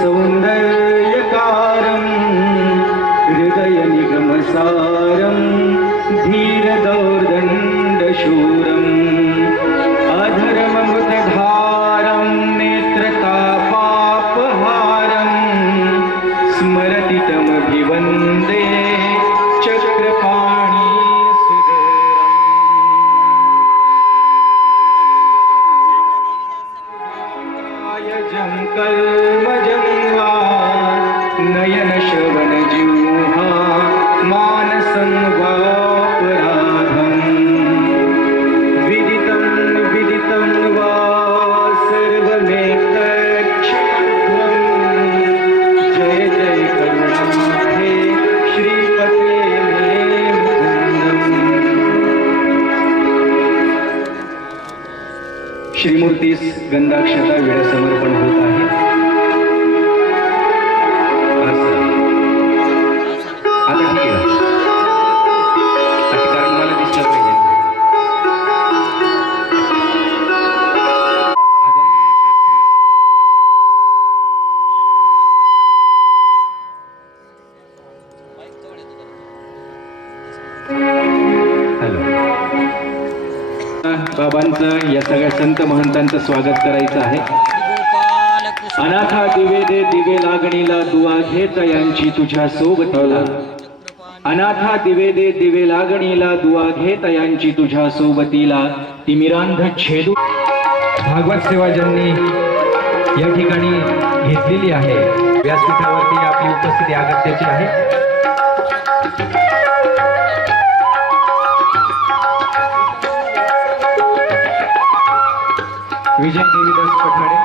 सौंदर्यकारं हृदयनिगमसारं धीरदौर्दण्डशूरम् अधर्ममृतधारं नेत्रतापापहारं स्मरति तमभिवन्दे चक्रपाणि सुदरम् कल्मजं वा नयन श्रवण जिह्वा मानसं वापराधम् विदितं विदितं वा सर्वमेतच्छत्रम् जय जय करुणाब्धे श्रीपते मे मुकुन्दम्। श्रीमूर्तीस गंधाक्षता वेळ समर्पण होत आहे। बाबांचं या सगळ्या संत महंतांचं स्वागत करायचं आहे। अनाथा दिवे दे दिवे लागणीला दुआ घेत यांची तुझ्या सोबतीला अनाथा दिवे दे दिवे लागणीला दुआ घेत यांची तुझ्या सोबतीला तिमिरांध छेदू भागवत सेवा ज्यांनी या ठिकाणी घेतलेली आहे व्यासपीठावरती आपली उपस्थिती अगत्याची आहे। विजय देवीदास पठाडे,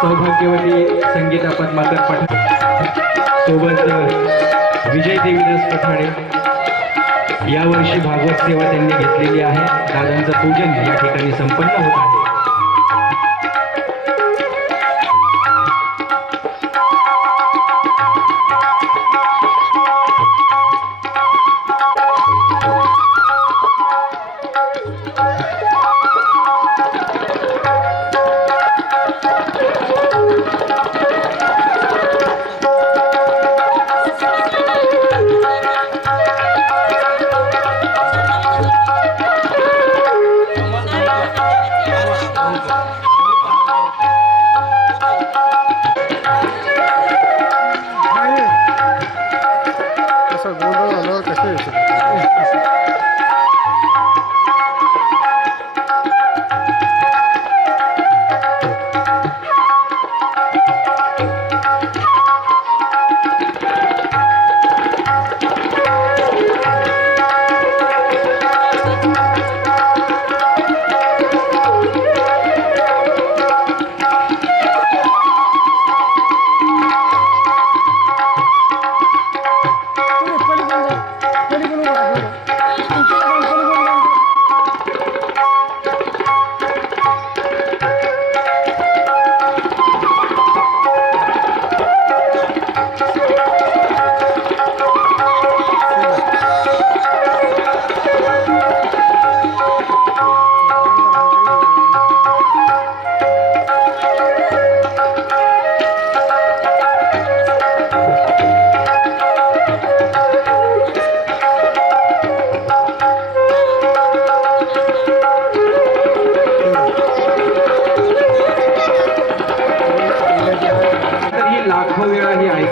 सौभाग्यवती संगीता पद्माकर पठाडे सोबत विजय देवीदास पठाडे यावर्षी भागवत सेवा त्यांनी घेतलेली आहे। दादांचं पूजन या ठिकाणी संपन्न होत आहे।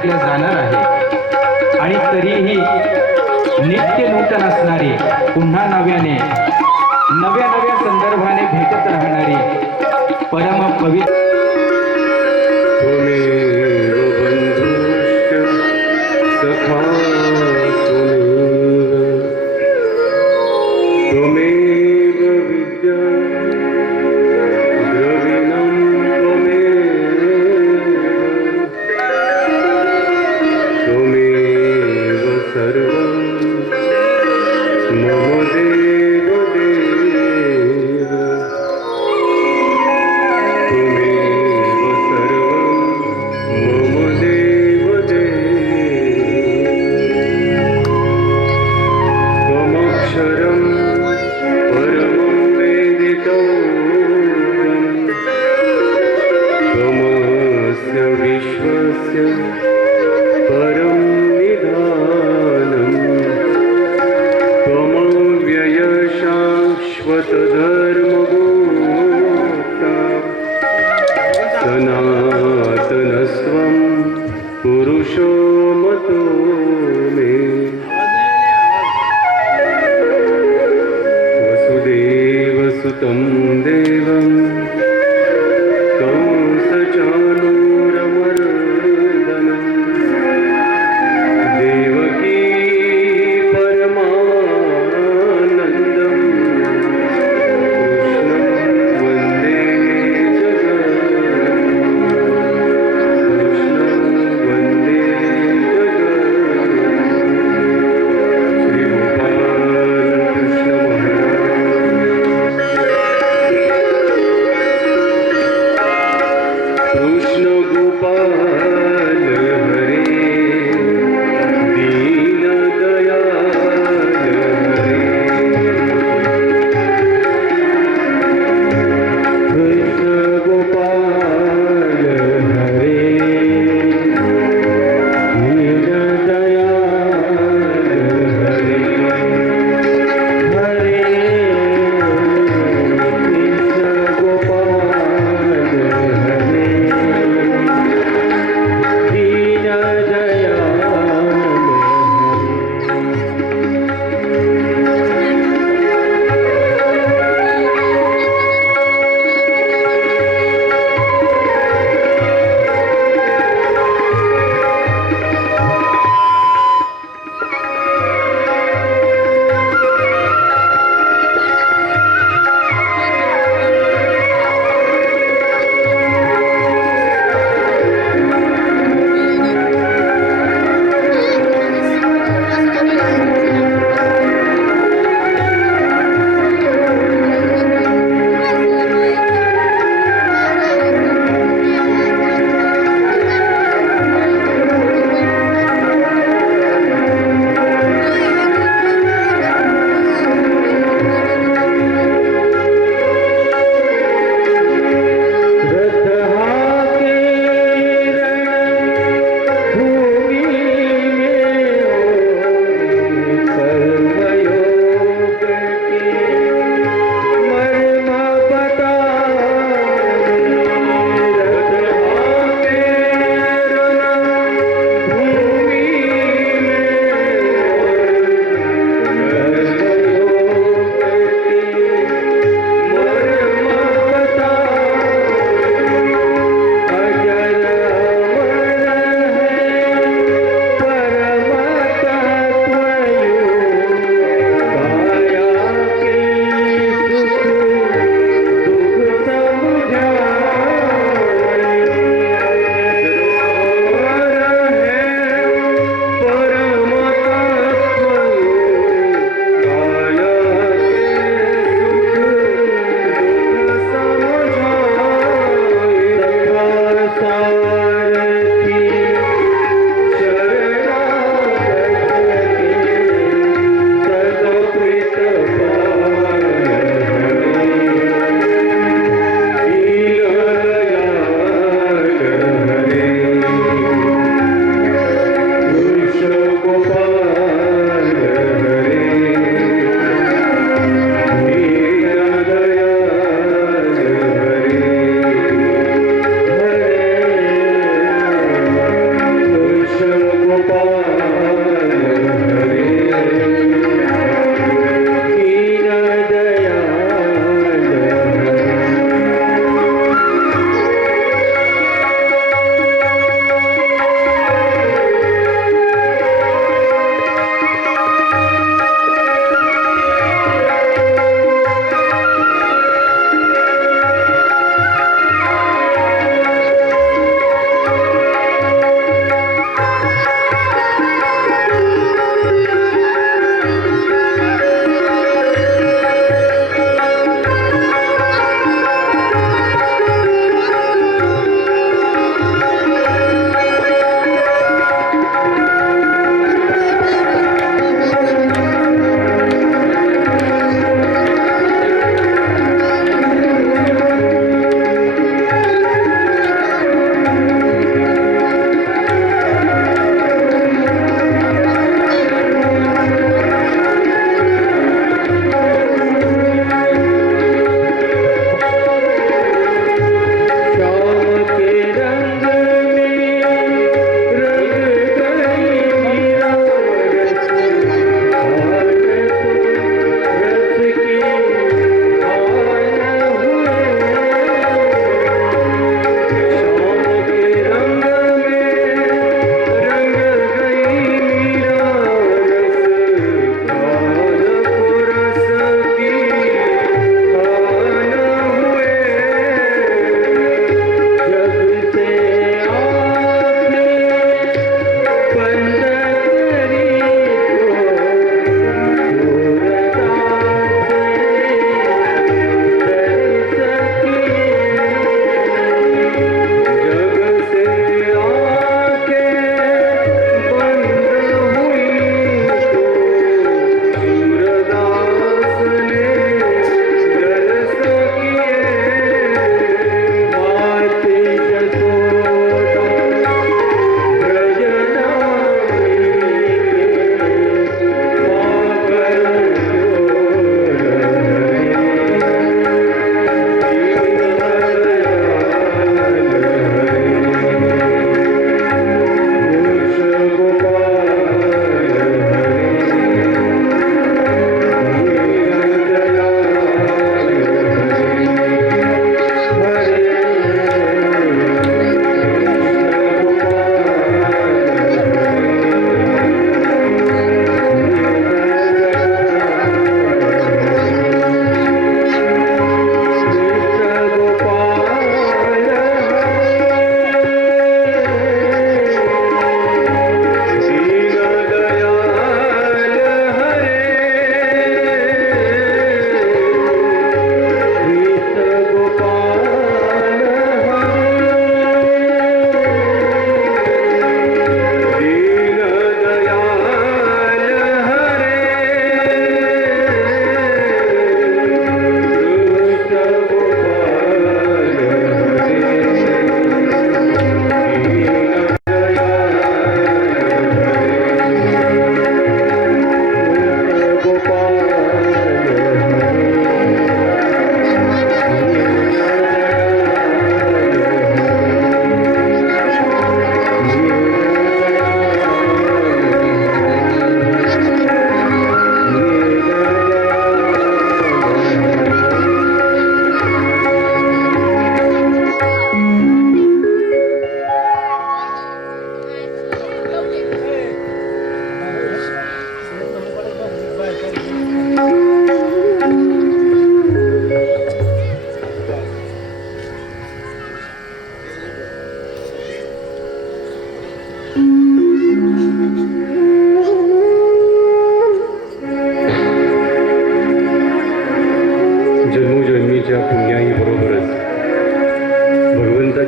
जाणार आहे आणि तरीही नित्य नूतन असणारी पुन्हा नव्याने नव्या नव्या संदर्भाने भेटत राहणारी परम पवित्र तुम्ही कृष्ण गोपाल हरे दीन दयाल हरे कृष्ण गोपाल हरे दीन दयाल हरे हरे कृष्ण गोपाल हरे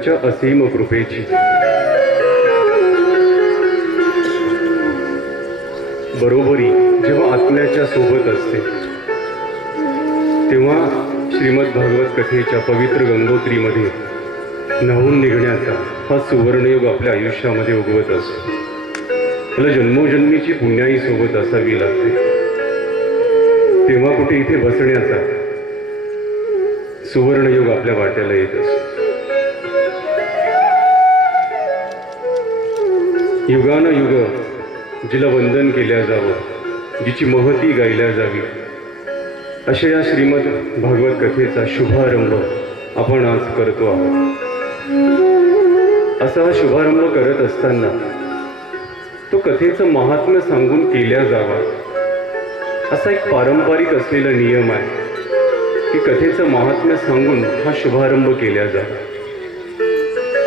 श्रीनाथाच्या असीम कृपेची. बरोबरी जेव्हा आत्म्याच्या सोबत असते तेव्हा श्रीमद भागवत कथेच्या पवित्र गंगोत्रीमध्ये न्हावून निघण्याचा हा सुवर्णयोग आपल्या आयुष्यामध्ये उगवत असतो. त्याला जन्मोजन्मीची पुण्याई सोबत असावी लागते. तेव्हा कुठे इथे बसण्याचा सुवर्णयोग आपल्या वाट्याला येत असतो. युगानुयुग जिला वंदन केल्या जावं, जिची महती गायल्या जावी, अशा या श्रीमद भागवत कथेचा शुभारंभ आपण आज करतो आहोत. असा हा शुभारंभ करत असताना तो कथेचं महात्म्य सांगून केल्या जावा असा एक पारंपरिक असलेला नियम आहे की कथेचं महात्म्य सांगून हा शुभारंभ केल्या जावा.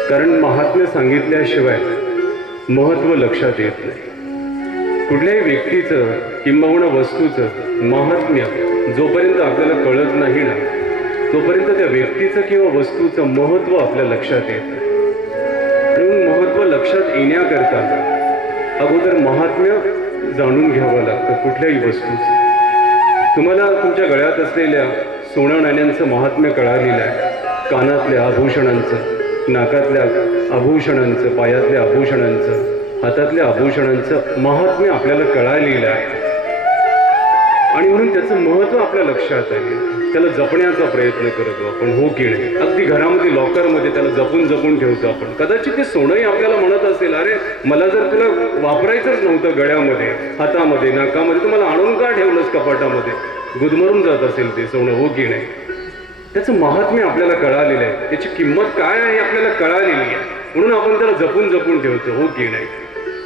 कारण महात्म्य सांगितल्याशिवाय महत्त्व लक्षात येत नाही. कुठल्याही व्यक्तीचं किंबहुना वस्तूचं महात्म्य जोपर्यंत आपल्याला कळत नाही ना तोपर्यंत त्या व्यक्तीचं किंवा वस्तूचं महत्त्व आपल्या लक्षात येत नाही. म्हणून महत्त्व लक्षात येण्याकरता अगोदर महात्म्य जाणून घ्यावं लागतं कुठल्याही वस्तूचं. तुम्हाला तुमच्या गळ्यात असलेल्या सोनं नाण्यांचं महात्म्य कळालेलं आहे, कानातल्या आभूषणांचं, नाकातल्या आभूषणांचं, पायातल्या आभूषणांचं, हातातल्या आभूषणांचं महात्म्य आपल्याला कळालेलं आहे आणि म्हणून त्याचं महत्त्व आपल्या लक्षात आहे. त्याला जपण्याचा प्रयत्न करतो आपण, हो की नाही? अगदी घरामध्ये लॉकरमध्ये त्याला जपून जपून ठेवतो आपण. कदाचित ते सोनंही आपल्याला म्हणत असेल, अरे मला जर तुला वापरायचंच नव्हतं गळ्यामध्ये, हातामध्ये, नाकामध्ये, तुम्हाला आणून का ठेवलंस कपाटामध्ये? गुदमरून जात असेल ते सोनं, हो की नाही? त्याचं महात्म्य आपल्याला कळालेलं आहे, त्याची किंमत काय आहे आपल्याला कळालेली आहे, म्हणून आपण त्याला जपून जपून ठेवतो, हो की नाही?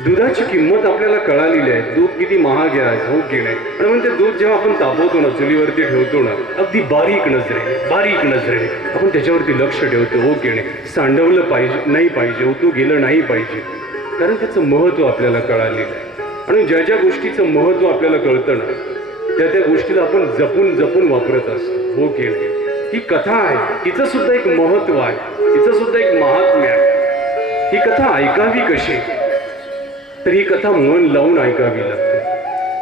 दुधाची किंमत आपल्याला कळालेली आहे, दूध किती महाग आहे, हो की नाही? आणि म्हणून ते दूध जेव्हा आपण तापवतो ना, चुलीवरती ठेवतो ना, अगदी बारीक नजरेने आपण त्याच्यावरती लक्ष ठेवतो, हो की नाही? सांडवलं पाहिजे नाही पाहिजे, ओतू गेलं नाही पाहिजे, कारण त्याचं महत्त्व आपल्याला कळालेलं आहे. आणि ज्या ज्या गोष्टीचं महत्त्व आपल्याला कळतं ना त्या त्या गोष्टीला आपण जपून जपून वापरत असतो, हो की नाही? ही कथा आहे, हिचं सुद्धा एक महत्त्व आहे, हिचं सुद्धा एक महात्म्य आहे. ही कथा ऐकावी कशी? तर ही कथा मन लावून ऐकावी लागते.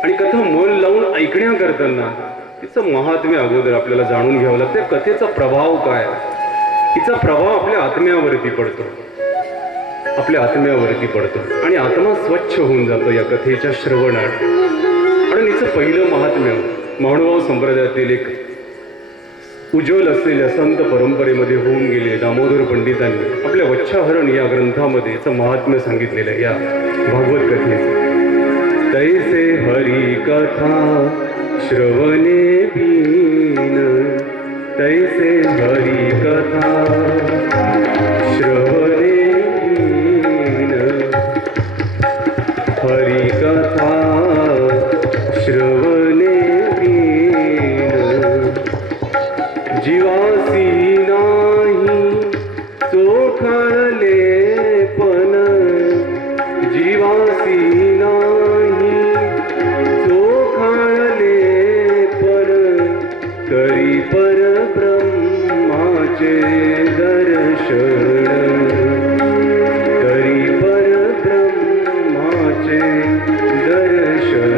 आणि कथा मन लावून ऐकण्याकरताना तिचं महात्म्य अगोदर आपल्याला जाणून घ्यावं लागतं. कथेचा प्रभाव काय? तिचा प्रभाव आपल्या आत्म्यावरती पडतो, आणि आत्मा स्वच्छ होऊन जातो या कथेच्या श्रवणाने. आणि तिचं पहिलं महात्म्य महानुभाव संप्रदायातील एक उज्ज्वल असलेल्या संत परंपरेमध्ये होऊन गेले दामोदर पंडितांनी आपल्या वच्छाहरण या ग्रंथामध्ये याचं महात्म्य सांगितलेलं आहे. या भागवत कथेचं तैसे हरी कथा श्रवणे बीन, तैसे हरी कथा श्रवणे बीन, हरी कथा श्रवणे बीन, जीवासी नाही चोखाळले पण, जीवासी नाही चोखाळले पर, करी पर ब्रह्माचे दर्शन, करी पर ब्रह्माचे दर्शन.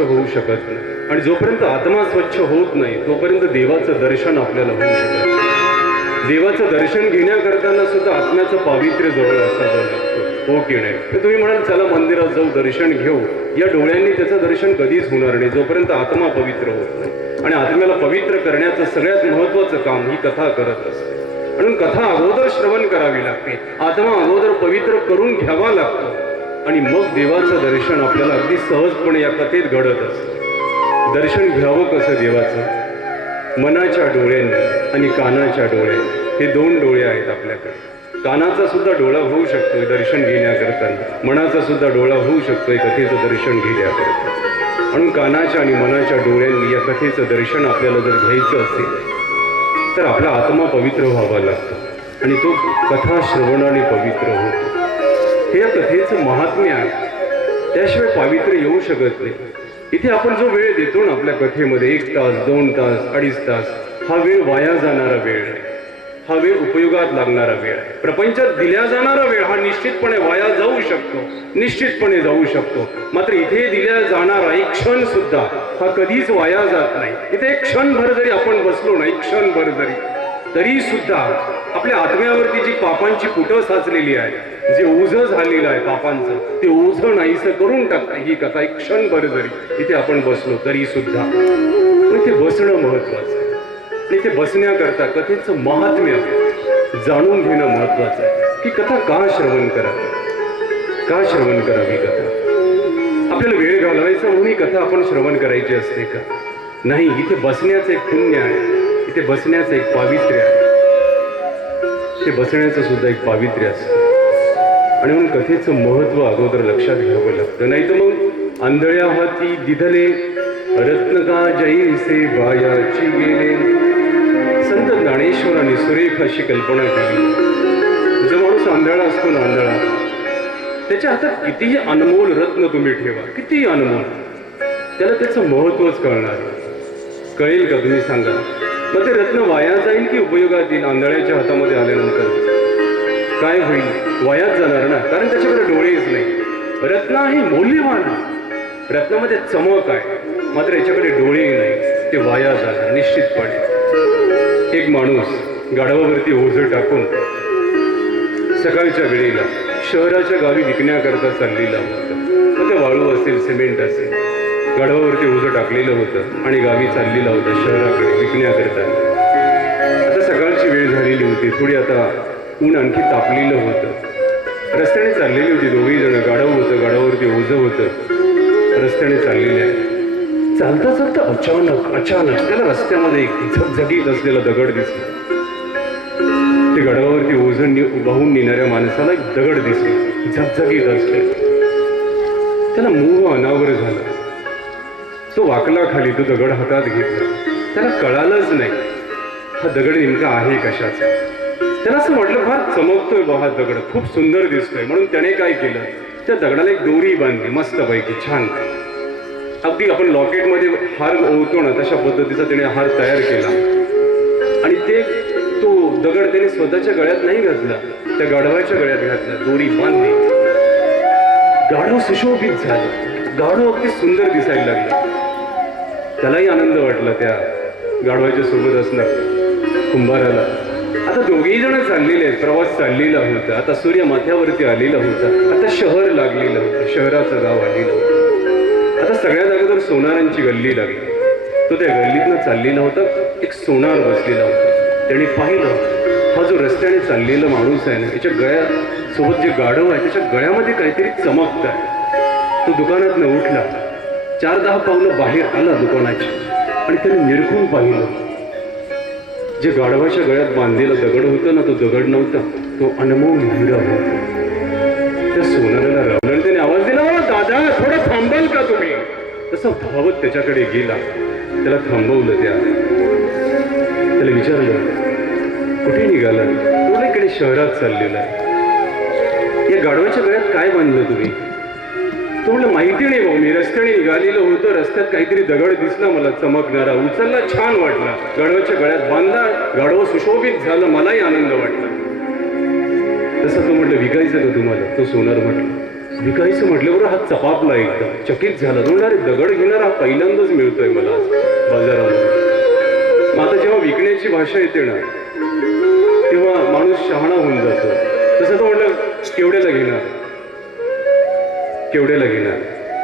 होऊ शकत नाही. आणि जोपर्यंत आत्मा स्वच्छ होत नाही तोपर्यंत देवाचं दर्शन आपल्याला होऊ शकत नाही. देवाचं दर्शन घेण्याकरताना सुद्धा आत्म्याचं पावित्र्य जवळ असावं लागतं, हो की नाही? तर तुम्ही म्हणाल चला मंदिरात जाऊ दर्शन घेऊ, या डोळ्यांनी त्याचं दर्शन कधीच होणार नाही जोपर्यंत आत्मा पवित्र होत नाही. आणि आत्म्याला पवित्र करण्याचं सगळ्यात महत्वाचं काम ही कथा करत असते. म्हणून कथा अगोदर श्रवण करावी लागते, आत्मा अगोदर पवित्र करून घ्यावा लागतो आणि मग देवाचं दर्शन आपल्याला अगदी सहजपणे या कथेत घडत असतं. दर्शन घ्यावं कसं देवाचं? मनाच्या डोळ्यांनी आणि कानाच्या डोळ्यांनी. हे दोन डोळे आहेत आपल्याकडे. कानाचा सुद्धा डोळा होऊ शकतोय दर्शन घेण्याकरता, मनाचा सुद्धा डोळा होऊ शकतोय कथेचं दर्शन घेण्याकरता. म्हणून कानाच्या आणि मनाच्या डोळ्यांनी या कथेचं दर्शन आपल्याला जर घ्यायचं असेल तर आपला आत्मा पवित्र व्हावा लागतो आणि तो कथा श्रवणाने पवित्र होतो. हे या कथेचं महात्म्य आहे. त्याशिवाय पावित्र्य येऊ शकत नाही. इथे आपण जो वेळ देतो ना आपल्या कथेमध्ये, 1 तास 2 तास 2.5 तास, हा वेळ वाया जाणारा वेळ नाही. हा वेळ उपयोगात लागणारा वेळ आहे. प्रपंचात दिल्या जाणारा वेळ हा निश्चितपणे वाया जाऊ शकतो, निश्चितपणे जाऊ शकतो. मात्र इथे दिल्या जाणारा एक क्षण सुद्धा हा कधीच वाया जात नाही. इथे एक क्षणभर जरी आपण बसलो ना, एक क्षणभर तरी सुद्धा आपल्या आत्म्यावरती जी पापांची पुटं साचलेली आहे, जे ओझं झालेलं आहे पापांचं, ते ओझं नाहीसं करून टाकते ही कथा. एक क्षणभर जरी इथे आपण बसलो तरी सुद्धा इथे बसणं महत्वाचं आहे. आणि ते बसण्याकरता कथेचं महात्म्य जाणून घेणं महत्वाचं आहे की कथा का श्रवण करावी, का श्रवण करावी कथा. आपल्याला वेळ घालवायचा म्हणून ही कथा आपण श्रवण करायची असते का? नाही. इथे बसण्याचं एक पुण्य आहे, इथे बसण्याचं एक पावित्र्य आहे. ते बसण्याचं सुद्धा एक पावित्र्य असतं आणि म्हणून कथेचं महत्व अगोदर लक्षात घ्यावं लागतं. नाही तर मग आंधळ्या हाती दिधले रत्नका जैसे बायाची गेले. संत ज्ञानेश्वरांनी सुरेख अशी कल्पना केली. जो माणूस आंधळा असतो ना, आंधळा, त्याच्या हातात कितीही अनमोल रत्न तुम्ही ठेवा, कितीही अनमोल, त्याला त्याचं महत्वच कळणार. कळेल का तुम्ही सांगा? मग ते रत्न वाया जाईल की उपयोगात येईल? आंधळ्याच्या हातामध्ये आल्यानंतर काय होईल? वायाच जाणार ना, कारण त्याच्याकडे डोळेच नाही. रत्न आहे मौल्यवान, रत्नामध्ये चमक आहे, मात्र याच्याकडे डोळे नाही, ते वाया जाणार निश्चितपणे. एक माणूस गाढवावरती ओझं टाकून सकाळच्या वेळेला शहराच्या गावी विकण्याकरता चाललेला होता. मग ते वाळू असेल, सिमेंट असेल, गाढवावरती ओझं टाकलेलं होतं आणि गावी चाललेला होता शहराकडे विकण्याकरता. आता सकाळची वेळ झालेली होती, थोडी आता ऊन आणखी तापलेलं होतं. रस्त्याने चाललेली होती दोघेही जण. गाढव होतं, गाढवावरती ओझं होतं, रस्त्याने चाललेले आहे. चालता चालता अचानक त्याला रस्त्यामध्ये एक झगझगीत असलेला दगड दिसला. ते गाढवावरती ओझं वाहून नेणाऱ्या माणसाला एक दगड दिसले, झगझगीत असले. त्याला मोह अनावर झाला. तो वाकला खाली, तो दगड हातात घेतला. त्याला कळालंच नाही हा दगड नेमका आहे कशाचा. त्याला असं वाटलं फार चमकतोय बा हा दगड, खूप सुंदर दिसतोय. म्हणून त्याने काय केलं, त्या दगडाला एक दोरी बांधली मस्तपैकी छान. अगदी आपण लॉकेटमध्ये हार ओळखतो ना, तशा पद्धतीचा त्याने हार तयार केला आणि तो दगड त्याने स्वतःच्या गळ्यात नाही घातला, त्या गाढवाच्या गळ्यात घातला, दोरी बांधली. गाढव सुशोभित झालं, गाढव अगदी सुंदर दिसायला लागलं. त्यालाही आनंद वाटला त्या गाढवाच्या सोबत असणार कुंभाराला. आता दोघेही जण चाललेले आहेत, प्रवास चाललेला होता. आता सूर्य माथ्यावरती आलेला होता. आता शहर लागलेलं होतं, शहराचं गाव आलेलं होतं. आता सगळ्यात अगोदर सोनारांची गल्ली लागली. तो त्या गल्लीतनं चाललेला होता. एक सोनार बसलेला होता. त्याने पाहिलं हा जो रस्त्याने चाललेला माणूस आहे ना, त्याच्या गळ्यासोबत जे गाढव आहे त्याच्या गळ्यामध्ये काहीतरी चमकत आहे. तो दुकानातनं उठला, 4-10 पावलं बाहेर आला दुकानाची आणि त्याने निरखून पाहिलं. जे गाढवाच्या गळ्यात बांधलेला दगड होता ना, तो दगड नव्हता, तो अनमोल हिरा होता. त्या सोनाराला रावलं, त्याने आवाज दिला, दादा थोडं थांबाल का तुम्ही? तसं धावत त्याच्याकडे गेला, त्याला थांबवलं. त्याला विचारलं, कुठे निघाला? तो इकडे शहरात चाललेला आहे. या गाढवाच्या गळ्यात काय बांधलं तुम्ही? तो म्हणलं, माहिती नाही भाऊ, मी रस्त्याने निघालेलं होतं, रस्त्यात काहीतरी दगड दिसला मला चमकणारा, उचलला, छान वाटला, गाढवाच्या गळ्यात बांधला, गाढव सुशोभित झालं, मलाही आनंद वाटला. तसं तो म्हटलं, विकायचं का तुम्हाला? तो सोनार म्हटलं, विकायचं म्हटल्यावर हा चपापला, एकदम चकित झाला. तो म्हणणार, दगड घेणार हा पहिल्यांदाच मिळतोय मला बाजारामध्ये. मग आता जेव्हा विकण्याची भाषा येते ना, तेव्हा माणूस शहाणा होऊन जातो. तसं तो म्हटलं, केवढ्याला घेणार? केवढ्याला घेणार?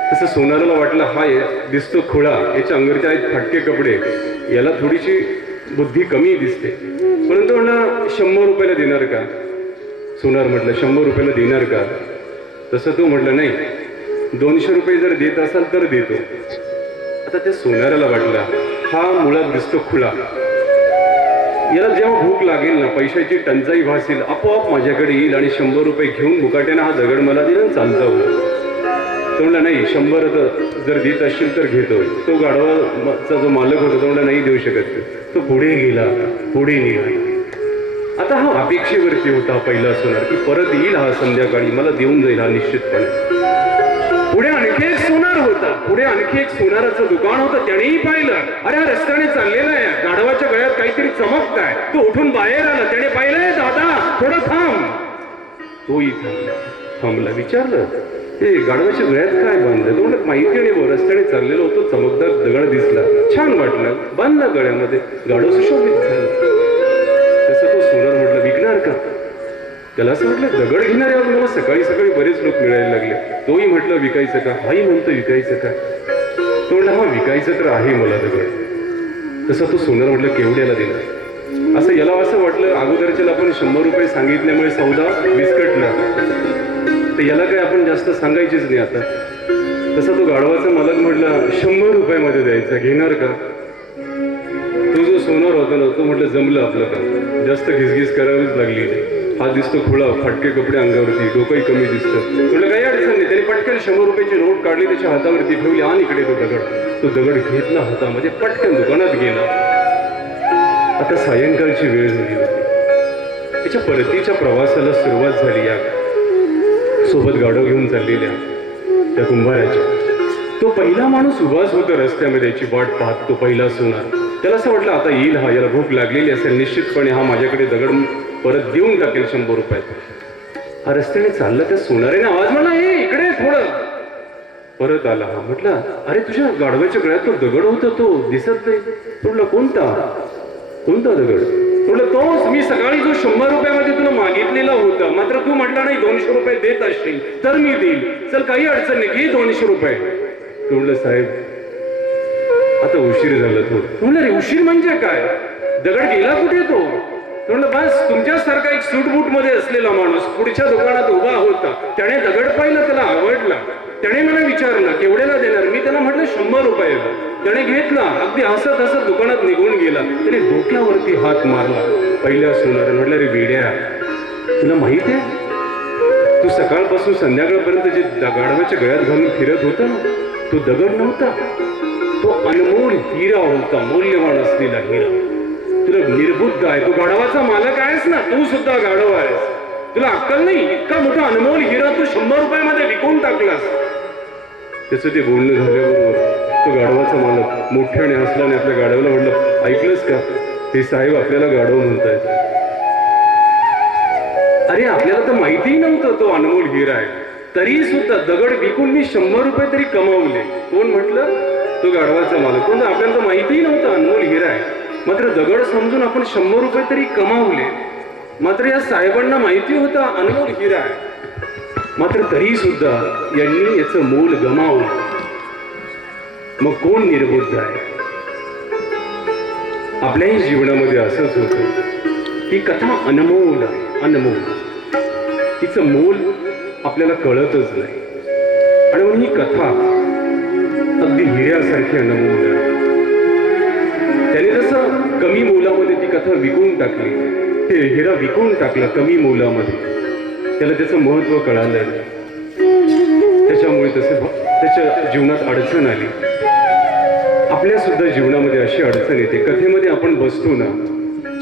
तसं सोनाराला वाटलं हा दिसतो खुळा, याच्या अंगरच्या आहेत फाटके कपडे, याला थोडीशी बुद्धी कमी दिसते, परंतु म्हणला 100 रुपयाला देणार का? सोनार म्हटलं 100 रुपयाला देणार का? तसं तो म्हटलं नाही, 200 रुपये जर देत असाल तर देतो. आता त्या सोनाराला वाटला हा मुळात दिसतो खुळा, याला जेव्हा भूक लागेल ना, पैशाची टंचाई भासेल, आपोआप माझ्याकडे येईल आणि 100 रुपये घेऊन मुकाट्यानं हा दगड मला देईल आणि चालता होईल. तो म्हणला नाही, 100 जर देत असशील तर घेतो. तो गाढवाचा जो मालक होता तो म्हणला नाही देऊ शकत. तो पुढे गेला, पुढे निघाला. आता हा अपेक्षेवरती होता पहिला सोनार की परत येईल हा संध्याकाळी, मला देऊन जाईल हा निश्चितपणे. पुढे आणखी एक सोनार होता, पुढे आणखी एक सोनाराचं दुकान होतं. त्यानेही पाहिलं, अरे हा रस्त्याने चाललेला आहे, गाढवाच्या गळ्यात काहीतरी चमकत आहे. तो उठून बाहेर आला, त्याने पाहिलंय दादा थोडं थांब. तोही थांबला. विचारलं ते गाढवाच्या गळ्यात काय बांधलं? तो माहिती नाही, रस्त्याने चाललेलो होतो, चमकदार दगड दिसला, छान वाटलं, बांधला गळ्यामध्ये, गाढव सुशोभित झालं. तसं तो सोनार म्हटलं विकणार का? त्याला असं म्हटलं दगड घेणाऱ्यावर मला सकाळी सकाळी बरेच लोक मिळायला लागले. तोही म्हटलं विकायचं का? हाही म्हणतो विकायचं का? तो म्हटलं हा विकायचं तर आहे मला दगड. तसं तो सोनार म्हटलं केवढ्याला देणार? असं याला असं वाटलं अगोदरच्याला आपण 100 रुपये सांगितल्यामुळे सौदा विस्कटला, तर याला काय आपण जास्त सांगायचीच नाही आता. तसा तो गाढवाचा मालक म्हटला 100 रुपयामध्ये द्यायचा, घेणार का? तो जो सोनार होता ना, तो म्हटलं जमलं आपलं का, जास्त घिसघिस करावीच लागली. हा दिसतो खुळा, फाटके कपडे अंगावरती, डोकंही कमी दिसतं. म्हटलं काही अडचण नाही. त्याने पटकन 100 रुपयाची नोट काढली, त्याच्या हातावरती ठेवली आणि इकडे तो दगड घेतला हातामध्ये, पटकन दुकानात गेला. आता सायंकाळची वेळ झाली होती. त्याच्या परतीच्या प्रवासाला सुरुवात झाली. या सोबत गाढव घेऊन चाललेल्या त्या कुंभाराच्या. तो पहिला माणूस उभाच होता रस्त्यामध्ये, त्याची वाट पाहत. तो पहिला सोनार, त्याला असं वाटलं आता येईल हा, याला भूक लागलेली असेल, निश्चितपणे हा माझ्याकडे दगड परत देऊन टाकेल 100 रुपयात. हा रस्त्याने चालला, त्या सोनारीने आवाज म्हणला हे इकडे थोडं. परत आला. हा म्हटलं अरे तुझ्या गाढवाच्या गळ्यात तो दगड होता, तो दिसत नाही. म्हटलं कोणता दगड? म्हटलं तोच, मी सकाळी जो 100 रुपयामध्ये तुला मागितलेला होता, मात्र तू म्हटला नाही 200 रुपये देत असशील तर मी देईल. चल काही अडचण नाही, घे 200 रुपये. म्हटलं साहेब आता उशीर झाला थोडं. म्हणलं रे उशीर म्हणजे काय? दगड गेला कुठे तो? म्हणलं बस तुमच्यासारखा एक सूटबूट मध्ये असलेला माणूस पुढच्या दुकानात उभा होता, त्याने दगड पाहिलं, त्याला आवडला. त्याने मला विचारलं केवढ्याला देणार? मी त्याला म्हटलं 100 रुपये. त्याने घेतला, अगदी हसत हसत दुकानात निघून गेला. त्याने डोक्यावरती हात मारला. पहिल्या सोनार म्हटलं रे वेड्या, तुला माहित आहे तू सकाळपासून संध्याकाळपर्यंत जे गाढवाच्या गळ्यात घालून फिरत होता ना, तो दगड नव्हता, तो अनमोल हिरा होता, मौल्यवान असलेला हिरा. तुला निर्बुद्ध आहे, तू गाढवाचा मालक आहेस ना, तू सुद्धा गाढव आहेस, तुला अक्कल नाही? इतका मोठा अनमोल हिरा तू 100 रुपयामध्ये विकून टाकलास. त्याचं ते बोलणं झाल्याबरोबर तो गाढवाचा मालक मोठ्याने हसल्याने आपल्या गाढवाला म्हटलं ऐकलंस का, हे साहेब आपल्याला गाढव म्हणतायत. अरे आपल्याला तर माहितीही नव्हतं तो अनमोल हिरा आहे, तरी सुद्धा दगड विकून मी 100 रुपये तरी कमावले. कोण म्हटलं? तो गाढवाचा मालक. पण आपल्याला तर माहितीही नव्हतं अनमोल हिरा आहे, मात्र दगड समजून आपण 100 रुपये तरी कमावले. मात्र या साहेबांना माहिती होता अनमोल हिरा आहे, मात्र तरी सुद्धा यांनी याचं मोल गमावलं. मग कोण निर्बुद्ध आहे? आपल्याही जीवनामध्ये असंच होतं. ही कथा अनमोल आहे, अनमोल. तिचं मोल आपल्याला कळतच नाही, आणि म्हणून ही कथा अगदी हिऱ्यासारखी अनमोल आहे. त्याने जसं कमी मोलामध्ये ती कथा विकून टाकली, ते हिरा विकून टाकला कमी मोलामध्ये, त्याला त्याचं महत्व कळालं. त्याच्यामुळे त्याच्या जीवनात अडचण आली. आपल्या सुद्धा जीवनामध्ये अशी अडचण येते. कथेमध्ये आपण बसतो ना,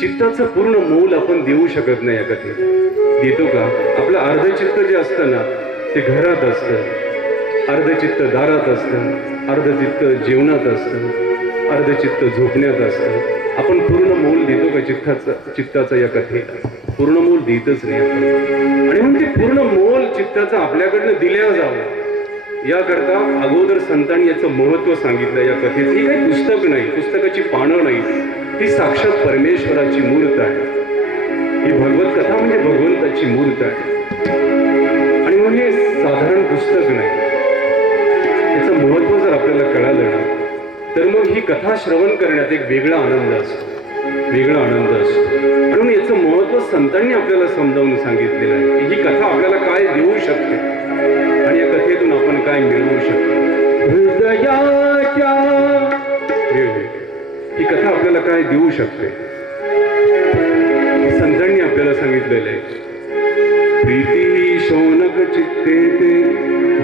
चित्ताचं पूर्ण मोल आपण देऊ शकत नाही. या कथेत देतो का? आपलं अर्धचित्त जे असतं ना, ते घरात असतं, अर्धचित्त दारात असतं, अर्धचित्त जेवणात असतं, अर्धचित्त झोपण्यात असतं. आपण पूर्ण मोल देतो का चित्ताचा या कथेला? पूर्ण मोल देतच नाही आपण. आणि म्हणून ते पूर्ण मोल चित्ताचं आपल्याकडनं दिल्या जावं याकरता अगोदर संतांनी याचं महत्व सांगितलं. या कथेचं ही काही पुस्तक नाही, पुस्तकाची पानं नाही, ती साक्षात परमेश्वराची मूर्त आहे. ही भगवत कथा म्हणजे भगवंताची मूर्त आहे. आणि म्हणून हे साधारण पुस्तक नाही, आपल्याला कळालं ना, तर मग ही कथा श्रवण करण्यात एक वेगळा आनंद असतो, वेगळा आनंद असतो. म्हणून याचं महत्त्व संतांनी आपल्याला समजावून सांगितलेलं आहे की ही कथा आपल्याला काय देऊ शकते आणि या कथेतून आपण काय मिळवू शकतो. हृदयाच्या ही कथा आपल्याला काय देऊ शकते. संतांनी आपल्याला सांगितलेलं आहे, प्रीती शौनक चित्ते ते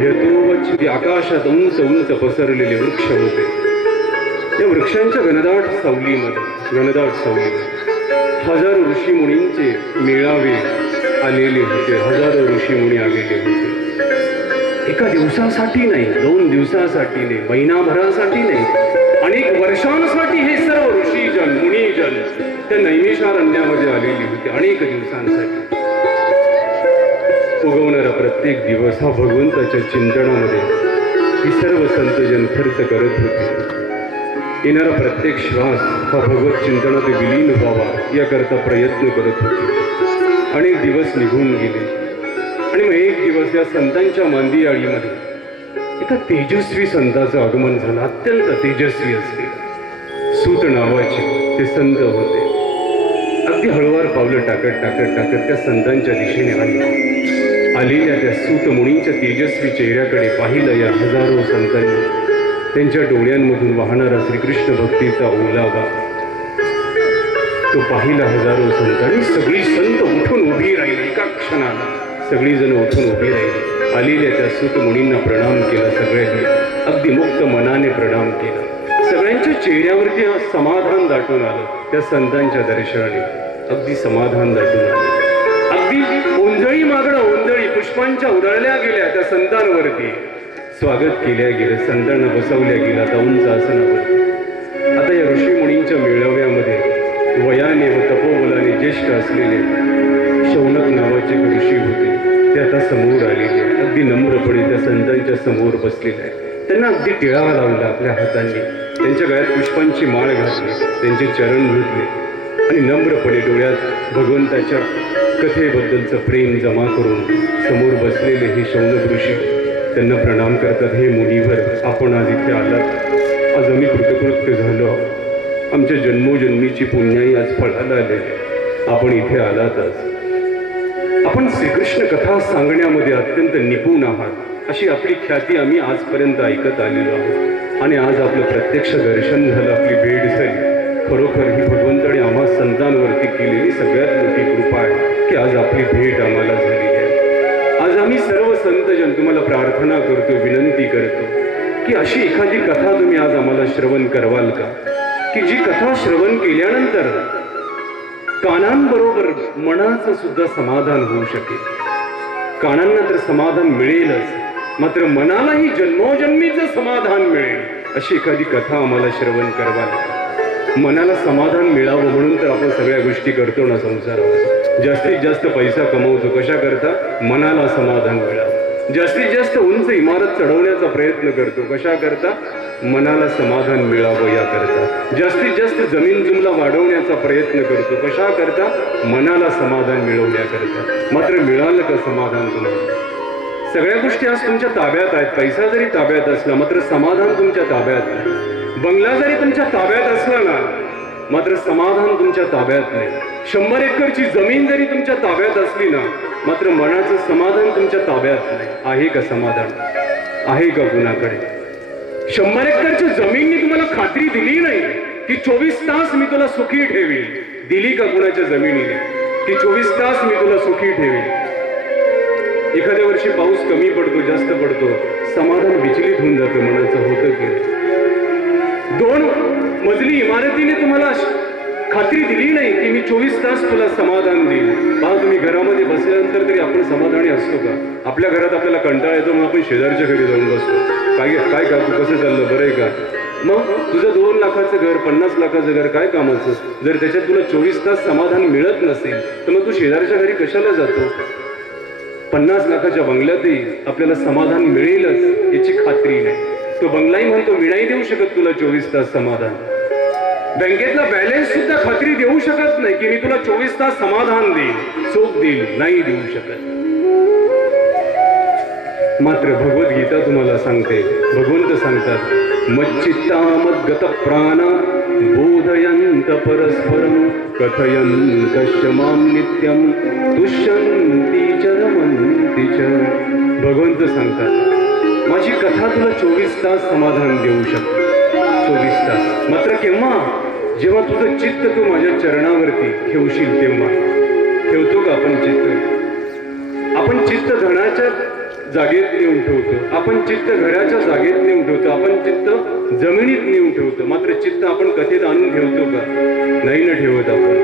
यतोवच. आकाशात उंच उंच पसरलेले वृक्ष होते. या वृक्षांच्या घनदाट सावलीमध्ये हजारो ऋषी मुनींचे मेळावे आलेले होते. हजारो ऋषी मुनी आलेले होते. एका दिवसासाठी नाही, 2 दिवसासाठी नाही, महिनाभरासाठी नाही, अनेक वर्षांसाठी हे सर्व ऋषीजन मुनीजन त्या नैमिषारण्यामध्ये आलेली होती. अनेक दिवसांसाठी उगवणारा प्रत्येक दिवस हा भगवंताच्या चिंतनामध्ये ही सर्व संतजन खर्च करत होते. येणारा प्रत्येक श्वास हा भगवत चिंतनात विलीन व्हावा याकरता प्रयत्न करत होते. अनेक दिवस निघून गेले आणि मग एक दिवस या संतांच्या मांदियाळीमध्ये एका तेजस्वी संताचं आगमन झालं. अत्यंत तेजस्वी असलेले सूत नावाचे ते संत होते. अगदी हळूवार पावलं टाकत त्या संतांच्या दिशेने आलेल्या त्या सूत मुनींच्या तेजस्वी चेहऱ्याकडे पाहिलं. या हजारो संतांनी त्यांच्या डोळ्यांमधून वाहणारा श्रीकृष्ण भक्तीचा ओलावा तो पाहिला. हजारो संतांनी सगळी संत उठून उभी राहिली. एका क्षणाला सगळीजण उठून उभी राहिली. आलेल्या त्या सूत मुनींना प्रणाम केला. सगळ्यांनी अगदी मुक्त मनाने प्रणाम केला. सगळ्यांच्या चेहऱ्यावरती समाधान दाटून आलं. त्या संतांच्या दर्शनाने अगदी समाधान दाटून आलं. अगदी ओंजळी मागणं ओंजळी पुष्पांच्या उधळल्या गेल्या. त्या संतांवरती स्वागत केल्या गेलं. संतांना बसवल्या गेला त्या उंच आसनावरती. आता या ऋषी मुनींच्या मेळाव्यामध्ये वयाने व तपोबलाने ज्येष्ठ असलेले शौनक नावाचे ऋषी होते. ते आता समोर आलेले. अगदी नम्रपणे त्या संतांच्या समोर बसलेले आहे. त्यांना अगदी टिळा लावला आपल्या हातांनी. त्यांच्या गळ्यात पुष्पांची माळ घातली. त्यांचे चरण धुतले आणि नम्रपणे डोळ्यात भगवंताच्या कथेबद्दलचं प्रेम जमा करून समोर बसलेले हे शौनक ऋषी त्यांना प्रणाम करतात. हे मुनीवर, आपण आज इथे आलात. आज आम्ही कृतकृत्य झालो. आमच्या जन्मोजन्मीची पुण्याई आज फळाला आलेली. आपण इथे आलातच. आपण श्रीकृष्ण कथा सांगण्यामध्ये अत्यंत निपुण आहात अशी आपली ख्याती आम्ही आजपर्यंत ऐकत आलेलो आहोत. आणि आज आपलं प्रत्यक्ष दर्शन झालं, आपली भेट झाली. खरोखर ही भगवंताने आम्हा संतांवरती केलेली सगळ्यात मोठी कृपा आहे की आज आपली भेट आम्हाला झालेली आहे. आज आम्ही सर्व संतजन तुम्हाला प्रार्थना करतो, विनंती करतो की अशी एखादी कथा तुम्ही आज आम्हाला श्रवण करवाल का, की जी कथा श्रवण केल्यानंतर कानांबरोबर मनाचं सुद्धा समाधान होऊ शकेल. कानांना तर समाधान मिळेलच, मात्र मनालाही जन्मोजन्मीचं समाधान मिळेल अशी एखादी कथा आम्हाला श्रवण करवाल. मनाला समाधान मिळावं म्हणून तर आपण सगळ्या गोष्टी करतो ना संसारात. जास्तीत जास्त पैसा कमवतो कशा करता, मनाला समाधान मिळावं. जास्तीत जास्त उंच इमारत चढवण्याचा प्रयत्न करतो कशा करता, मनाला समाधान मिळावं याकरता. जास्तीत जास्त जमीन जुमला वाढवण्याचा प्रयत्न करतो कशा करता, मनाला समाधान मिळवण्याकरता. मात्र मिळालं का समाधान तुम्हाला? सगळ्या गोष्टी आज तुमच्या ताब्यात आहेत. पैसा जरी ताब्यात असला मात्र समाधान तुमच्या ताब्यात नाही. बंगला जरी तुमच्या ताब्यात असला ना, मात्र समाधान तुमच्या ताब्यात नाही. 100 एकरची जमीन जरी तुमच्या ताब्यात असली ना, मात्र मनाचं समाधान तुमच्या ताब्यात नाही. आहे का समाधान? आहे का कुणाकडे? 100 एकरच्या जमीननी तुम्हाला खात्री दिली नाही की 24 तास मी तुला सुखी ठेवील. दिली का कुणाच्या जमिनीने की 24 तास मी तुला सुखी ठेवील? एखाद्या वर्षी पाऊस कमी पडतो, जास्त पडतो, समाधान विचलित होऊन जातं मनाचं. होतं की 2 मजली इमारतीने तुम्हाला खात्री दिली नाही की मी 24 तास तुला समाधान देईल. पहा, तुम्ही घरामध्ये बसल्यानंतर तरी आपण समाधानी असतो का? आपल्या घरात आपल्याला कंटाळा येतो मग आपण शेजारच्या घरी जाऊन बसतो. काय काकू कसं चाललं, बरं आहे का? मग तुझं 2 लाखाचं घर, 50 लाखाचं घर काय कामाचं? जर त्याच्यात तुला 24 तास समाधान मिळत नसेल तर मग तू शेजारच्या घरी कशाला जातो? 50 लाखाच्या बंगल्यातही आपल्याला समाधान मिळेलच याची खात्री नाही. तो बंगलाही म्हणतो मी नाही देऊ शकत तुला 24 तास समाधान. बँकेतला बॅलन्स सुद्धा खात्री देऊ शकत नाही की मी तुला 24 तास समाधान देईल, सुख देईल. नाही देऊ शकत. मात्र भगवद्गीता तुम्हाला सांगते, भगवंत सांगतात, मच्चित्ता मद्गत प्राण बोधयंत परस्परम कथयंत मां नित्यं तुष्यन्ति च रमन्ति च. भगवंत सांगतात, माझी कथा तुला 24 तास समाधान देऊ शकते, 24 तास. मात्र केव्हा? जेव्हा तुझं चित्त तू माझ्या चरणावरती ठेवशील तेव्हा. ठेवतो का आपण चित्त? आपण चित्त धनाच्या जागेत नेऊन ठेवतो, आपण चित्त घराच्या जागेत नेऊन ठेवतो, आपण चित्त जमिनीत नेऊन ठेवतो. मात्र चित्त आपण कथेत आणून ठेवतो का? नाही ना ठेवत आपण.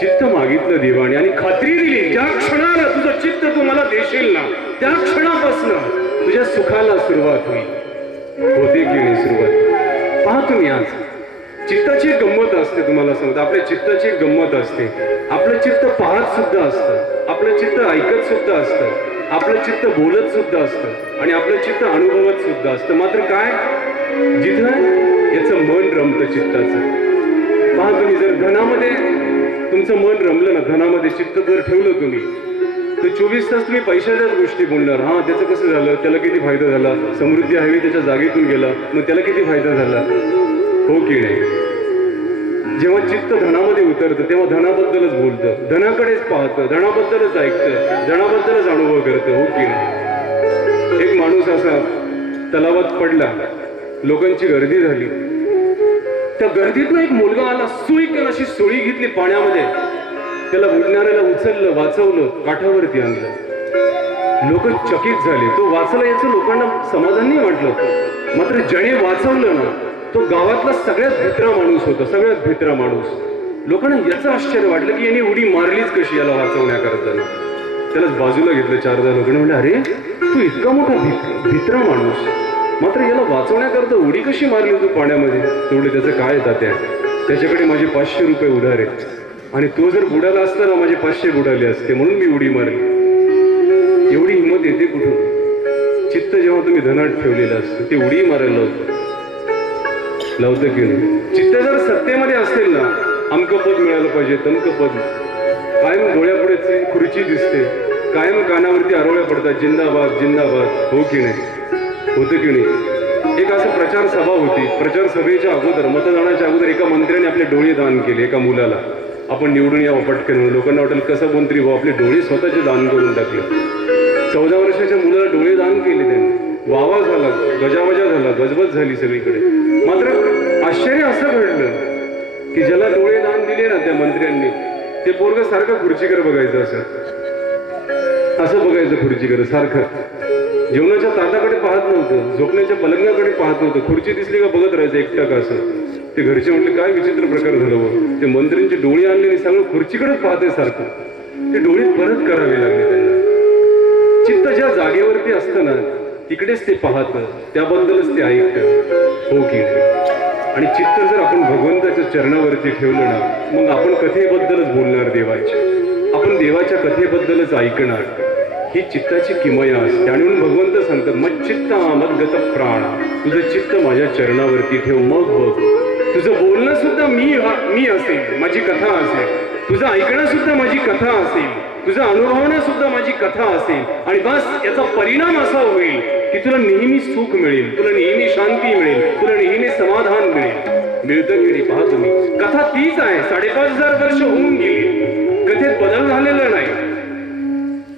चित्त मागितलं देवाने आणि खात्री दिली, ज्या क्षणाला तुझं चित्त तू मला देशील ना, त्या क्षणापासून तुझ्या सुखाला सुरुवात होईल. होते की नाही सुरुवात? पहा तुम्ही, आज चित्ताची एक गंमत असते. तुम्हाला सांगतो, आपल्या चित्ताची एक गंमत असते. आपलं चित्त पाहत सुद्धा असतं, आपलं चित्त ऐकत सुद्धा असतं, आपलं चित्त बोलत सुद्धा असतं आणि आपलं चित्त अनुभवत सुद्धा असतं. मात्र काय? जिथं याचं मन रमतं चित्ताचं. पहा तुम्ही, जर धनामध्ये तुमचं मन रमलं ना, धनामध्ये चित्त जर ठेवलं तुम्ही, तर 24 तास तुम्ही पैशाच्याच गोष्टी बोलणार. हां, त्याचं कसं झालं, त्याला किती फायदा झाला, समृद्धी हवी त्याच्या जागेतून गेला, मग त्याला किती फायदा झाला. हो की नाही? जेव्हा चित्त धनामध्ये उतरतं तेव्हा धनाबद्दलच बोलतं, धनाकडेच पाहतं, धनाबद्दलच ऐकतं, धनाबद्दलच अनुभव करतं. हो की नाही? एक माणूस असा तलावात पडला, लोकांची गर्दी झाली. त्या गर्दीतून एक मुलगा आला, सुई केला, अशी सुळी घेतली पाण्यामध्ये, त्याला बुडणाऱ्याला उचललं, वाचवलं, काठावरती आणलं. लोक चकित झाले. तो वाचला याचं लोकांना समाधान नाही वाटलं. मात्र ज्याने वाचवलं ना, तो गावातला सगळ्यात भित्रा माणूस होता, सगळ्यात भित्रा माणूस. लोकांना याचं आश्चर्य वाटलं की यांनी उडी मारलीच कशी याला वाचवण्याकरता. त्यालाच बाजूला घेतलं. 4-10 लोकांनी म्हणले, अरे तू इतका मोठा भित्रा माणूस, मात्र याला वाचवण्याकरता उडी कशी मारली तू पाण्यामध्ये? तेवढे त्याचं काय येतात त्या, त्याच्याकडे माझे 500 रुपये उधार आहेत आणि तो जर बुडाला असता ना, माझे 500 बुडाले असते, म्हणून मी उडी मारली. एवढी हिंमत येते कुठून? चित्त जेव्हा तुम्ही धनात ठेवलेलं असतं ते उडी मारायला लावतं की नाही? चित्त जर सत्तेमध्ये असेल ना, अमकं पद मिळालं पाहिजे, तमकं पद, कायम डोळ्यापुढे खुर्ची दिसते, कायम कानावरती आरोळ्या पडतात, जिंदाबाद जिंदाबाद. हो की नाही? होतं की नाही? एक असं प्रचार सभा होती. प्रचार सभेच्या अगोदर, मतदानाच्या अगोदर एका मंत्र्याने आपले डोळे दान केले एका मुलाला. आपण निवडून यावं पटकन म्हणून. लोकांना वाटेल कसं मंत्री भाऊ, आपले डोळे स्वतःचे दान करून टाकले. 14 वर्षाच्या मुलाला डोळे दान केले त्यांनी. वावा झाला, गजावजा झाला, गजबज झाली सगळीकडे. मात्र आश्चर्य असं घडलं की ज्याला डोळे दान दिले ना त्या मंत्र्यांनी, ते पोरग सारखं खुर्चीकडे बघायचं, असं बघायचं खुर्चीकडे सारखं. जेवणाच्या ताटाकडे पाहत नव्हतं, झोपण्याच्या पलंगाकडे पाहत नव्हतं, खुर्ची दिसली का बघत राहायचं एकटक असं. ते घरचे म्हटले, काय विचित्र प्रकार झाला बघ, ते मंत्र्यांचे डोळे आणले आणि सगळं खुर्चीकडेच पाहते सारखं. ते डोळे परत करावे लागले त्यांना. चित्त ज्या जागेवरती असतं ना, तिकडेच ते पाहतं, त्याबद्दलच ते ऐकतं. हो की नाही? आणि चित्त जर आपण भगवंताच्या चरणावरती ठेवलं ना, मग आपण कथेबद्दलच बोलणार देवाच्या, आपण देवाच्या कथेबद्दलच ऐकणार. ही चित्ताची किमया असते. आणि म्हणून भगवंत सांगतात, मच्चित्ता मद्गत प्राण, तुझं चित्त माझ्या चरणावरती ठेव, मग बघ. तुझं बोलणं सुद्धा मी असेल, माझी कथा असेल, तुझं ऐकणं सुद्धा माझी कथा असेल, तुझं अनुभवणं सुद्धा माझी कथा असेल. आणि बस याचा परिणाम असा होईल की तुला नेहमी सुख मिळेल, तुला नेहमी शांती मिळेल, तुला नेहमी समाधान मिळेल. मिळतं की नाही? पहा तुम्ही, कथा तीच आहे. 5,500 वर्ष होऊन गेली, कथेत बदल झालेला नाही.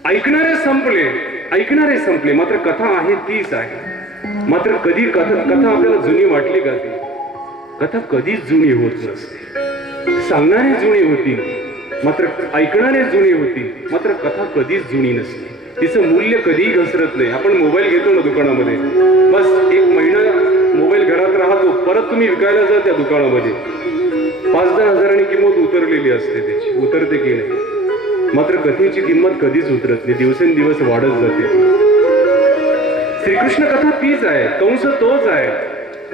ऐकणारे संपले, मात्र कथा आहे तीच आहे. मात्र कधी कथा आपल्याला जुनी वाटली का? ती कथा कधीच जुनी होत नसते. सांगणारे जुनी होती, मात्र ऐकणारे जुनी होती, मात्र कथा कधीच जुनी नसते. तिचं मूल्य कधीही घसरत नाही. आपण मोबाईल घेतो ना दुकानामध्ये, बस 1 महिना मोबाईल घरात राहतो, परत तुम्ही विकायला जा त्या दुकानामध्ये, 5-10 हजारांनी किंमत उतरलेली असते त्याची. उतरते की नाही? मात्र कथेची किंमत कधीच उतरत नाही, दिवसेंदिवस वाढत जाते. श्रीकृष्ण कथा तीच आहे, कंस तोच आहे,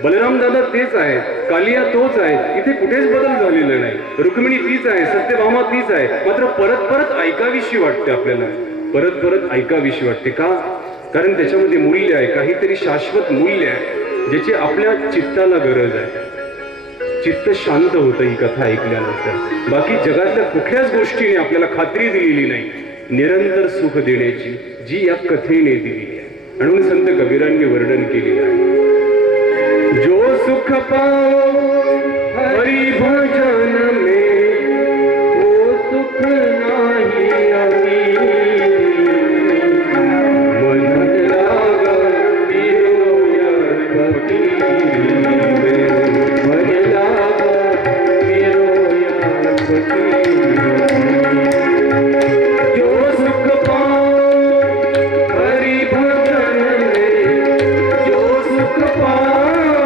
बलराम दादा तेच आहे, कालिया तोच आहे, इथे कुठेच बदल झालेला नाही. रुक्मिणी तीच आहे, सत्यभामा तीच आहे. मात्र परत परत ऐकावीशी वाटते आपल्याला, परत परत ऐकावीशी वाटते. का? कारण त्याच्यामध्ये मूल्य आहे, काहीतरी शाश्वत मूल्य आहे, ज्याची आपल्या चित्ताला गरज आहे. चित्त शांत होतं ही कथा ऐकल्यानंतर. बाकी जगातल्या कुठल्याच गोष्टीने आपल्याला खात्री दिलेली नाही निरंतर सुख देण्याची जी या कथेने दिली आहे. म्हणून संत कबीरांनी वर्णन केले आहे, जो सुख पाओ हरि भजन में वो सुख नाही अमी, मन लागा पिरोया फकीर में, मन लागा पिरोया फकीर में. जो सुख पाओ हरि भजन में, जो सुख पाओ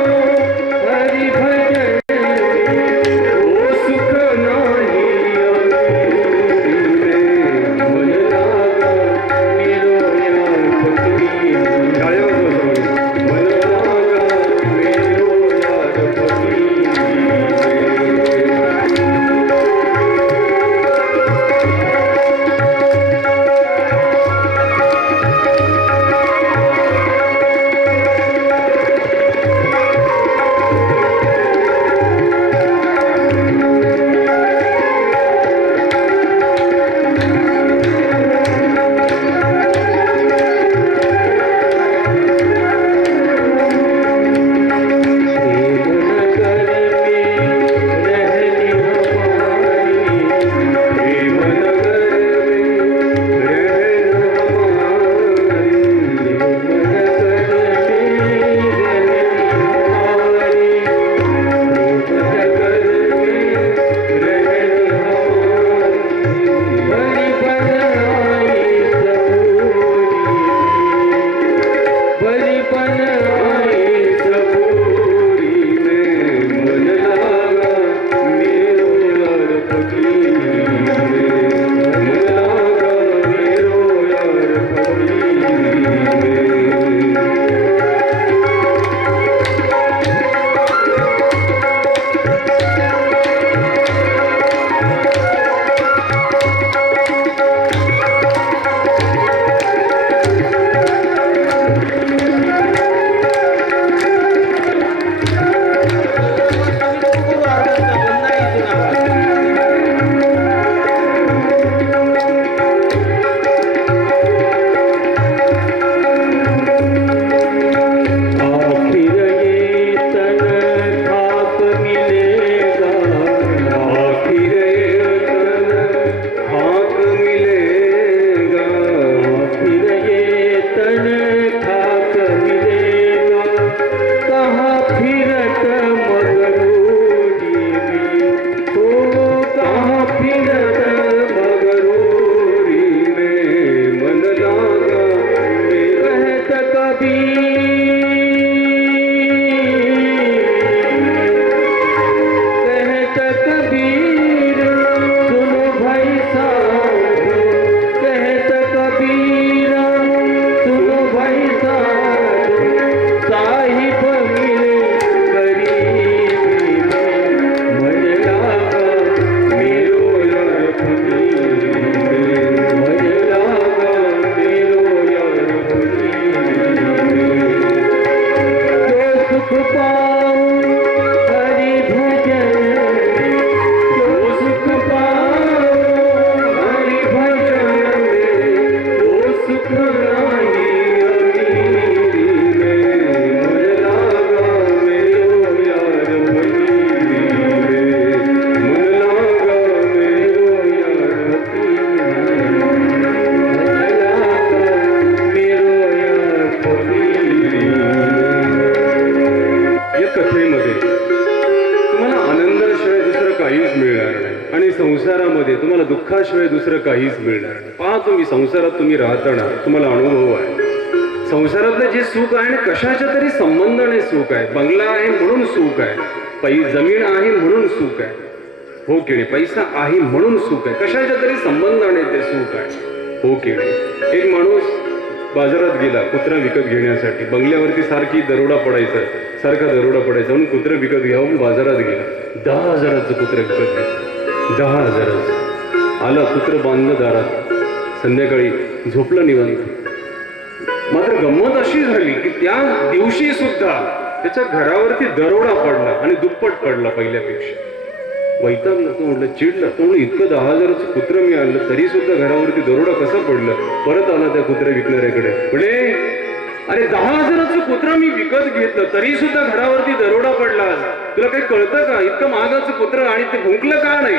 हरि भजन में, वो सुख नाही अमी में, मन लागा पिरोया फकीर में. टाळ्या वाजवा सर्वांनी. मन लागा पिरोया फकीर संसारामध्ये तुम्हाला दुःखाशिवाय दुसरं काहीच मिळणार नाही. पहा, तुम्ही संसारात तुम्ही राहताना तुम्हाला अनुभव आहे, संसारातलं जे सुख आहे ना कशाच्या तरी संबंधाने सुख आहे. बंगला आहे म्हणून सुख आहे, जमीन आहे म्हणून सुख आहे, हो की नाही, पैसा आहे म्हणून सुख आहे, कशाच्या तरी संबंधाने ते सुख आहे, हो की नाही. एक माणूस बाजारात गेला कुत्रा विकत घेण्यासाठी, बंगल्यावरती सारखा दरोडा पडायचा म्हणून कुत्रं विकत घ्यावून बाजारात गेला. 10,000चं कुत्रं विकत घेतलं, 10,000. आला कुत्र बांधलं दारात, संध्याकाळी झोपलं निवांत. मात्र गंमत अशी झाली की त्या दिवशी सुद्धा त्याच्या घरावरती दरोडा पडला आणि दुप्पट पडला पहिल्यापेक्षा. वैतागला. तो म्हटलं चिडला. तो म्हणलं इतकं 10,000चं कुत्रं मी आणलं तरी सुद्धा घरावरती दरोडा कसा पडलं. परत आला त्या कुत्र्या विकणाऱ्याकडे. म्हणजे अरे 10,000चं कुत्रं मी विकत घेतलं तरी सुद्धा घरावरती दरोडा पडला. तुला काही कळतं का? इतकं महागाचं कुत्रं आणि ते भुंकलं का नाही?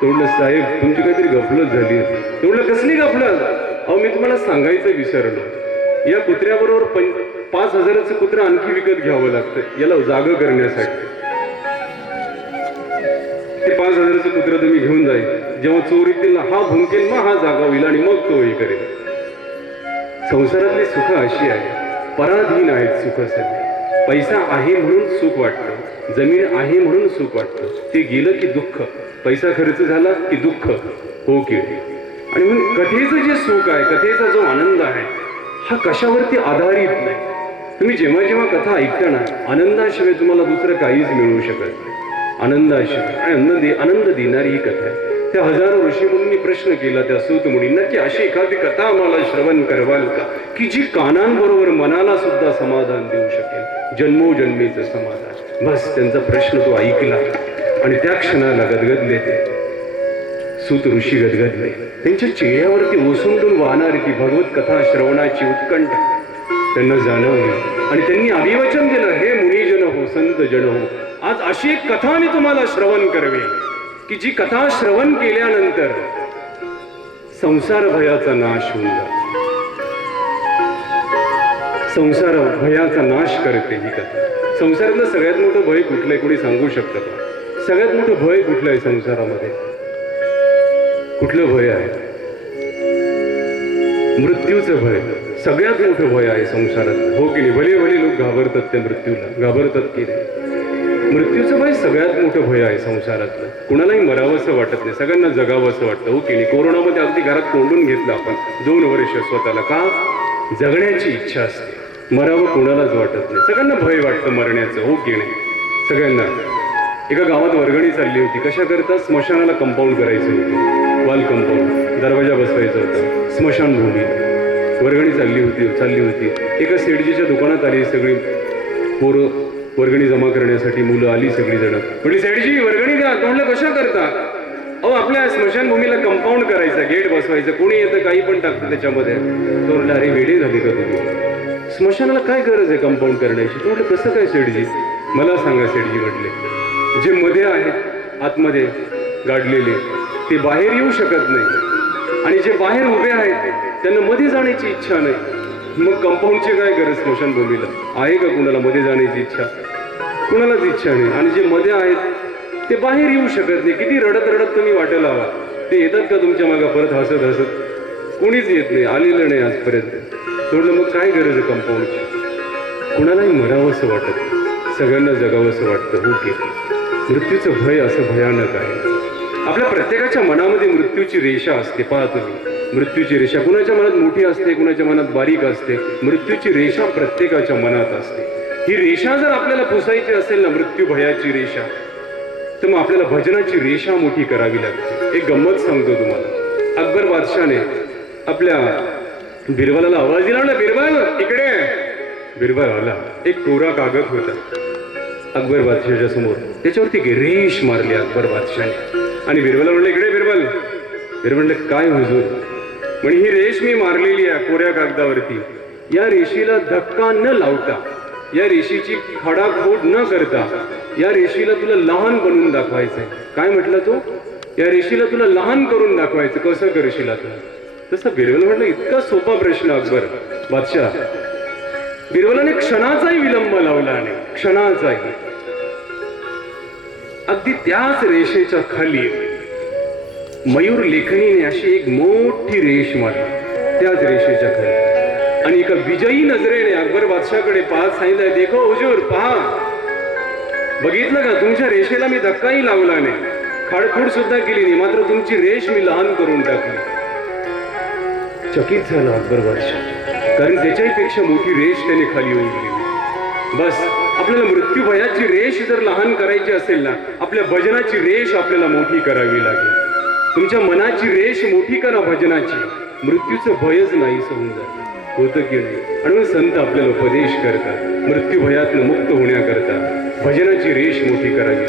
तो म्हणलं साहेब तुमची काहीतरी गफलत झाली. तो म्हणलं कसली गफलत? अहो मी तुम्हाला सांगायचं विसरलो. या कुत्र्याबरोबर 5,000चं कुत्रं आणखी विकत घ्यावं लागतं याला जागं करण्यासाठी. ते 5,000चं कुत्रं तुम्ही घेऊन जाईल. जेव्हा चोर येतील ना हा भुंकेल मग हा जागा होईल आणि मग तो हे करेल. संसारातली सुख अशी आहे, पराधीन आहेत सुख सगळे. पैसा आहे म्हणून सुख वाटतं, जमीन आहे म्हणून सुख वाटतं. ते गेलं की दुःख. पैसा खर्च झाला की दुःख हो की. आणि म्हणून कथेचं जे सुख आहे, कथेचा जो आनंद आहे हा कशावरती आधारित नाही. तुम्ही जेव्हा जेव्हा कथा ऐकता ना आनंदाशिवाय तुम्हाला दुसरं काहीच मिळू शकत नाही. आनंदाशिवाय आणि आनंद देणारी ही कथा आहे. त्या हजारो ऋषीमुनींनी प्रश्न केला त्या सूत मुनींना की अशी एखादी कथा आम्हाला श्रवण करवाल का की जी कानांबरोबर मनाला सुद्धा समाधान देऊ शकेल, जन्मोजन्मीचं समाधान. बस त्यांचा प्रश्न तो ऐकला आणि त्या क्षणाला गदगदले ते सूत ऋषी गदगदले. त्यांच्या चेहऱ्यावरती ओसंडून वाहणारी ती भगवत कथा श्रवणाची उत्कंठ त्यांना जाणवली आणि त्यांनी अभिवचन दिलं, हे मुनिजन हो, संत जन हो, आज अशी एक कथा मी तुम्हाला श्रवण करवे की जी कथा श्रवण केल्यानंतर संसार भयाचा नाश होऊन जातो. संसार भयाचा नाश करते ही कथा. संसारातलं सगळ्यात मोठं भय कुठलंय कोणी सांगू शकतं का? सगळ्यात मोठं भय कुठलं आहे संसारामध्ये? कुठलं भय आहे? मृत्यूचं भय सगळ्यात मोठं भय आहे संसारात हो की नाही? भले भले लोक घाबरतात त्या मृत्यूला, घाबरतात की नाही? मृत्यूचं भय सगळ्यात मोठं भय आहे संसारातलं. कुणालाही मरावंसं वाटत नाही, सगळ्यांना जगावंसं वाटतं हो की नाही? कोरोनामध्ये अगदी घरात कोंडून घेतलं आपण 2 वर्ष स्वतःला. का? जगण्याची इच्छा असते, मरावं कोणालाच वाटत नाही. सगळ्यांना भय वाटतं मरण्याचं हो की नाही? सगळ्यांना. एका गावात वर्गणी चालली होती. कशा करता? स्मशानाला कंपाऊंड करायचं होतं, वॉल कंपाऊंड, दरवाजा बसवायचा होता स्मशानभूमी. वर्गणी चालली होती. एका सेठजीच्या दुकानात आली सगळी पोरं वर्गणी जमा करण्यासाठी. मुलं आली सगळी जण. म्हणजे सेठजी वर्गणी द्या. म्हणलं कशा करता? अहो आपल्या स्मशानभूमीला कंपाऊंड करायचं, गेट बसवायचं, कोणी येतं काही पण टाकतं त्याच्यामध्ये. तो म्हणलं अरे वेडे झाली का तुम्ही? स्मशानाला काय गरज आहे कंपाऊंड करण्याची? तो म्हणलं कसं काय सेठजी? मला सांगा सेठजी म्हटले, जे मध्ये आहेत आतमध्ये गाडलेले ते बाहेर येऊ शकत नाही आणि जे बाहेर उभे आहेत त्यांना मध्ये जाण्याची इच्छा नाही. मग कंपाऊंडची काय गरज स्मशानभूमीला? आहे का कुणाला मध्ये जाण्याची इच्छा? कुणालाच इच्छा नाही. आणि जे मध्ये आहेत ते बाहेर येऊ शकत नाही. किती रडत रडत तुम्ही वाटेला हवा, ते येतात का तुमच्या मागा परत हसत हसत? कोणीच येत नाही, आलेलं नाही आजपर्यंत. सोडलं मग काय गरज आहे कंपाऊंडची? कुणालाही मरावंसं वाटत, सगळ्यांना जगावंसं वाटतं हो की? मृत्यूचं भय असं भयानक आहे. आपल्या प्रत्येकाच्या मनामध्ये मृत्यूची रेषा असते. पहा तुम्ही, मृत्यूची रेषा कुणाच्या मनात मोठी असते, कुणाच्या मनात बारीक असते. मृत्यूची रेषा प्रत्येकाच्या मनात असते. ही रेषा जर आपल्याला पुसायची असेल ना, मृत्यू भयाची रेषा, तर मग आपल्याला भजनाची रेषा मोठी करावी लागते. एक गंमत सांगतो तुम्हाला. अकबर बादशाहने आपल्या बिरबलाला आवाज दिला ना, बिरबल इकडे. बिरबल आला. एक कोरा कागद होता अकबर बादशाहच्या समोर. त्याच्यावरती रेष मारली अकबर बादशाहने आणि बिरबलला म्हणलं इकडे बिरबल. बिरबल म्हणलं काय हुजूर? म्हणजे ही रेष मी मारलेली आहे कोऱ्या कागदावरती. या रेषेला धक्का न लावता, या रेषेची खडाखोड न करता, या रेषेला तुला लहान बनवून दाखवायचंय. काय म्हटलं तो? या रेषेला तुला लहान करून दाखवायचं. कसं करशील आता? तसं बिरबल म्हटलं इतका सोपा प्रश्न अकबर बादशाह. बिरबलाने क्षणाचाही विलंब लावला नाही, क्षणाचाही. अगदी त्याच रेषेच्या खाली मयूर लेखनीने अशी एक मोठी रेष मारली त्याच रेषेच्या खाली. आणि एका विजयी नजरेने अकबर बादशाहकडे पाहत सांगितलं, देखो हुजूर, पहा, बघितलं का? तुमच्या रेषेला मी धक्काही लावला नाही, खाडखोड सुद्धा केली नाही, मात्र तुमची रेष मी लहान करून टाकली. चकित झाला अकबर बादशाह, कारण त्याच्याही पेक्षा मोठी रेष त्याने खाली ओढली. बस आपल्याला मृत्यू भयाची रेष जर लहान करायची असेल ना, आपल्या भजनाची रेष आपल्याला मोठी करावी लागेल. तुमच्या मनाची रेष मोठी करा भजनाची. मृत्यूचं भयच नाही समजून जातं. होतं की नाही? आणि संत आपल्याला उपदेश करतात मृत्यू भयातनं मुक्त होण्याकरता भजनाची रेष मोठी करावी.